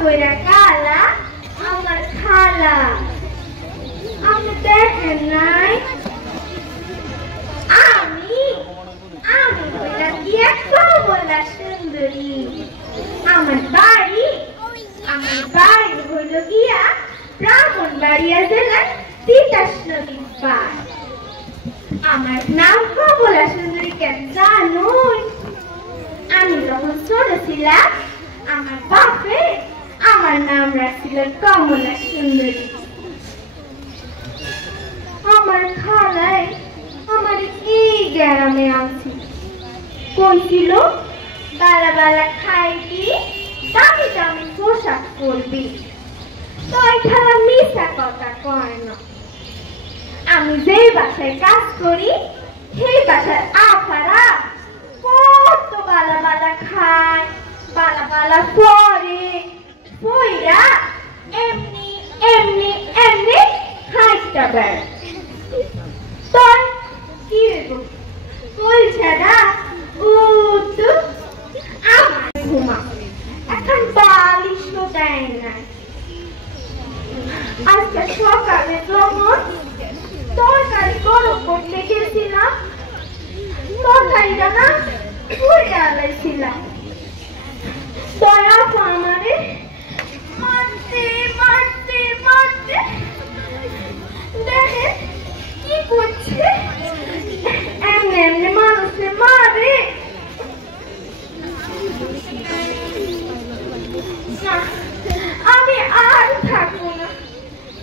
কইরা কালা আমার খালা আপনি দেখেন নাই আমি আমি কইরা গিয়া কমলা সুন্দরী আমার বাড়ি হইল গিয়া ব্রাহ্মণবাড়িয়া জেলার তিতাস নদীর পাড় আমার নাম কমলা সুন্দরী কেন জানুন আমি যখন ছোট ছিলাম আমার বাপে আমার নাম রাখছিল কমলা সুন্দরী আমার খালায় আমার এই গ্রামে আছে কোন ছিল বালা বালা খাইবি দামি দামি পোশাক পরবি তো খালা মিথ্যা কথা কয় না আমি যেই বাসায় কাজ করি সেই বাসার আপারা কত বালা বালা খায় বালা বালা পরে পইরা এমনি এমনি এমনি হাইটা বেড়ায় তোর কি বলছে না উঠু আমার ঘুমা এখন বালিশ তো দেয় না আজকে সকালে যখন তরকারি গরম করতে গেছিলাম তরকারিটা না পুড়ে আলাইছিলাম তোরা আমারে মারতে মারতে মারতে দেখে কি করছে এমনি এমনি মানুষে মারে আমি আর থাকবো না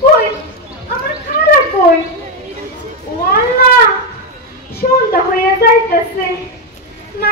কই আমার খালা কই ও আল্লাহ সন্ধ্যা হয়ে যাইতেছে না